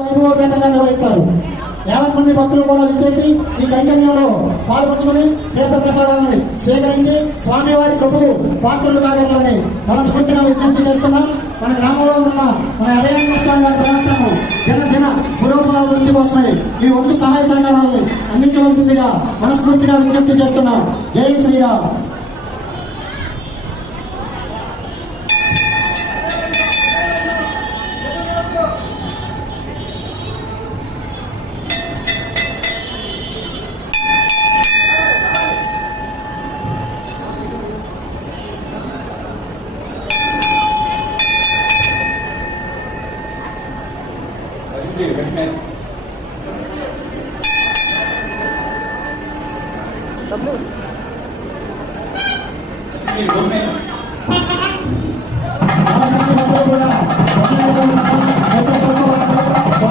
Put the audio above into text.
వైభవపేతంగా నిర్వహిస్తారు. 50 మంది భక్తులు కూడా విచ్చేసి ఈ కైంకర్యంలో పాల్గొంచుకుని తీర్థ ప్రసాదాలను స్వీకరించి స్వామివారి కృపకు పాత్రలు కాగలని మనస్ఫూర్తిగా విజ్ఞప్తి చేస్తున్నాం. మన గ్రామంలో ఉన్న మన అభయాంజనేయ స్వామి వారి దేవస్థానం దిన పురోభివృద్ధి కోసమై ఈ వంతు సహాయ సహకారాలను అందించవలసిందిగా మనస్ఫూర్తిగా విజ్ఞప్తి చేస్తున్నాం. జై శ్రీరామ్. కూడా